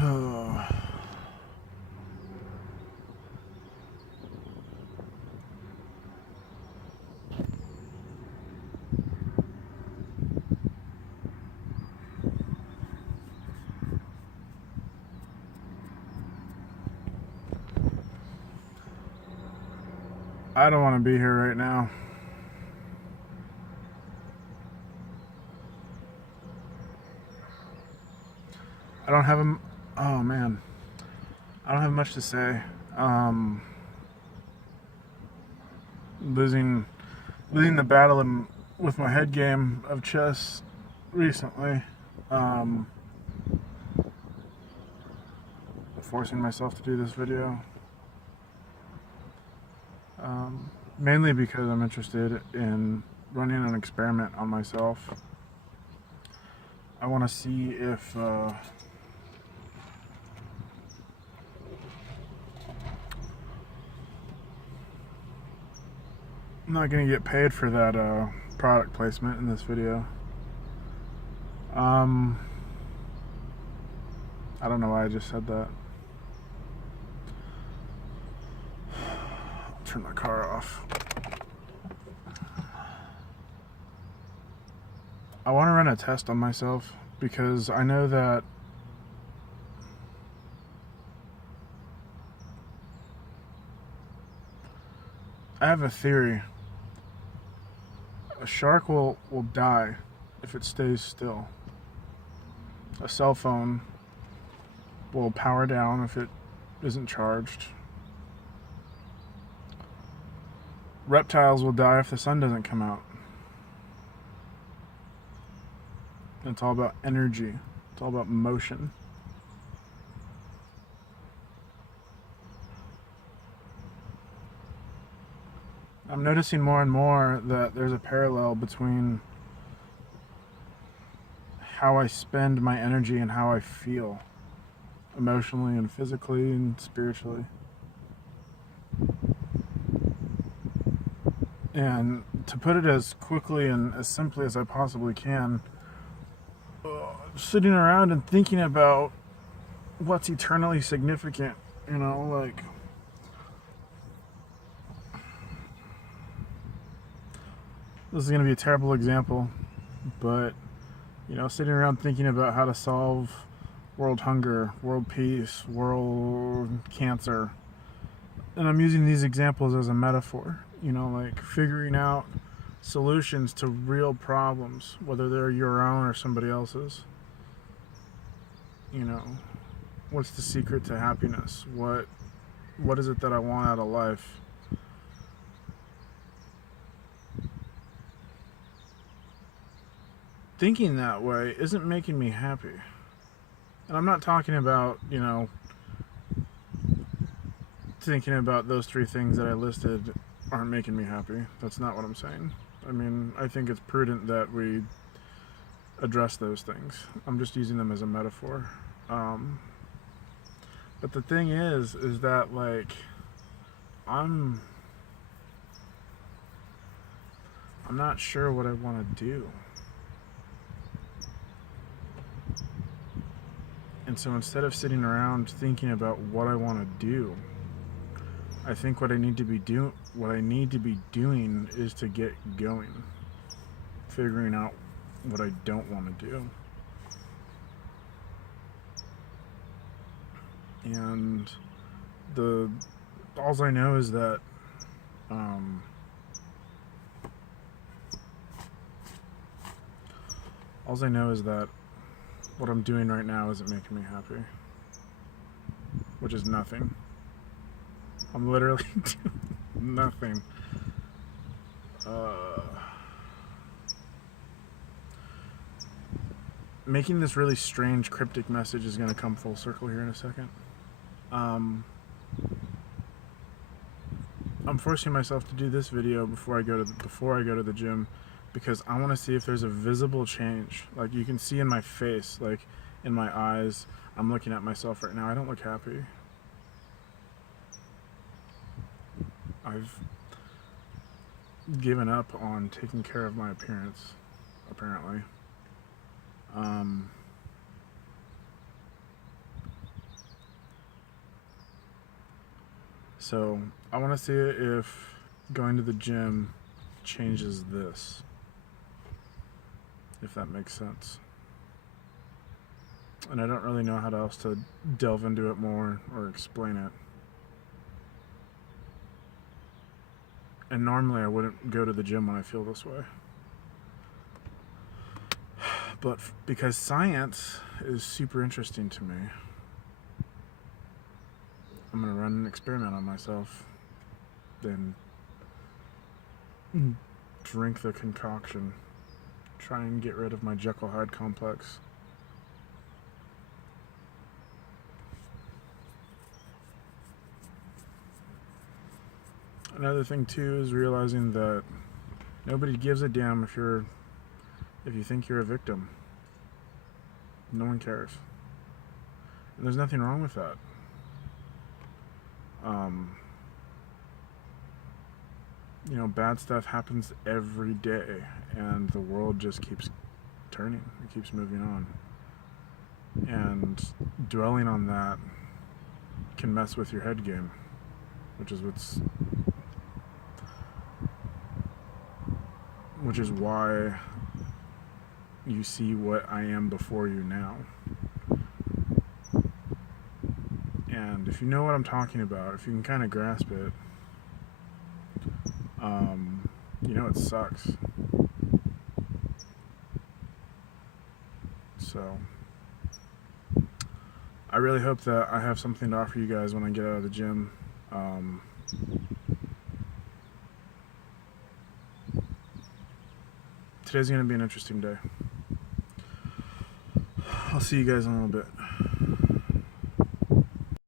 I don't want to be here right now. I don't have a. Oh man, I don't have much to say. Um, losing the battle with my head game of chess recently. Um, Forcing myself to do this video. Mainly because I'm interested in running an experiment on myself. I want to see if I'm not going to get paid for that product placement in this video. I don't know why I just said that. I'll turn my car off. I want to run a test on myself because I know that I have a theory. A shark will die if it stays still. A cell phone will power down if it isn't charged. Reptiles will die if the sun doesn't come out. It's all about energy. It's all about motion. I'm noticing more and more that there's a parallel between how I spend my energy and how I feel, emotionally and physically and spiritually. And to put it as quickly and as simply as I possibly can, sitting around and thinking about what's eternally significant, like this is going to be a terrible example, but sitting around thinking about how to solve world hunger, world peace, world cancer. And I'm using these examples as a metaphor, like figuring out solutions to real problems, whether they're your own or somebody else's. What's the secret to happiness? What is it that I want out of life? Thinking that way isn't making me happy. And I'm not talking about, thinking about those three things that I listed aren't making me happy. That's not what I'm saying. I mean, I think it's prudent that we address those things. I'm just using them as a metaphor. But the thing is that, like, I'm not sure what I want to do. And so instead of sitting around thinking about what I want to do, I think what I need to be doing is to get going, figuring out what I don't want to do. And all I know is that what I'm doing right now isn't making me happy, which is nothing. I'm literally doing nothing. Making this really strange cryptic message is going to come full circle here in a second. I'm forcing myself to do this video before I go to the gym because I want to see if there's a visible change. Like, you can see in my face, like in my eyes, I'm looking at myself right now. I don't look happy. I've given up on taking care of my appearance, apparently. So I want to see if going to the gym changes this, if that makes sense. And I don't really know how else to delve into it more or explain it. And normally I wouldn't go to the gym when I feel this way. But because science is super interesting to me, I'm going to run an experiment on myself, then drink the concoction, try and get rid of my Jekyll Hyde complex. Another thing too is realizing that nobody gives a damn if you think you're a victim. No one cares. And there's nothing wrong with that. Bad stuff happens every day, and the world just keeps turning. It keeps moving on. And dwelling on that can mess with your head game, which is why you see what I am before you now. And if you know what I'm talking about, if you can kind of grasp it, it sucks. So I really hope that I have something to offer you guys when I get out of the gym. Today's going to be an interesting day. I'll see you guys in a little bit.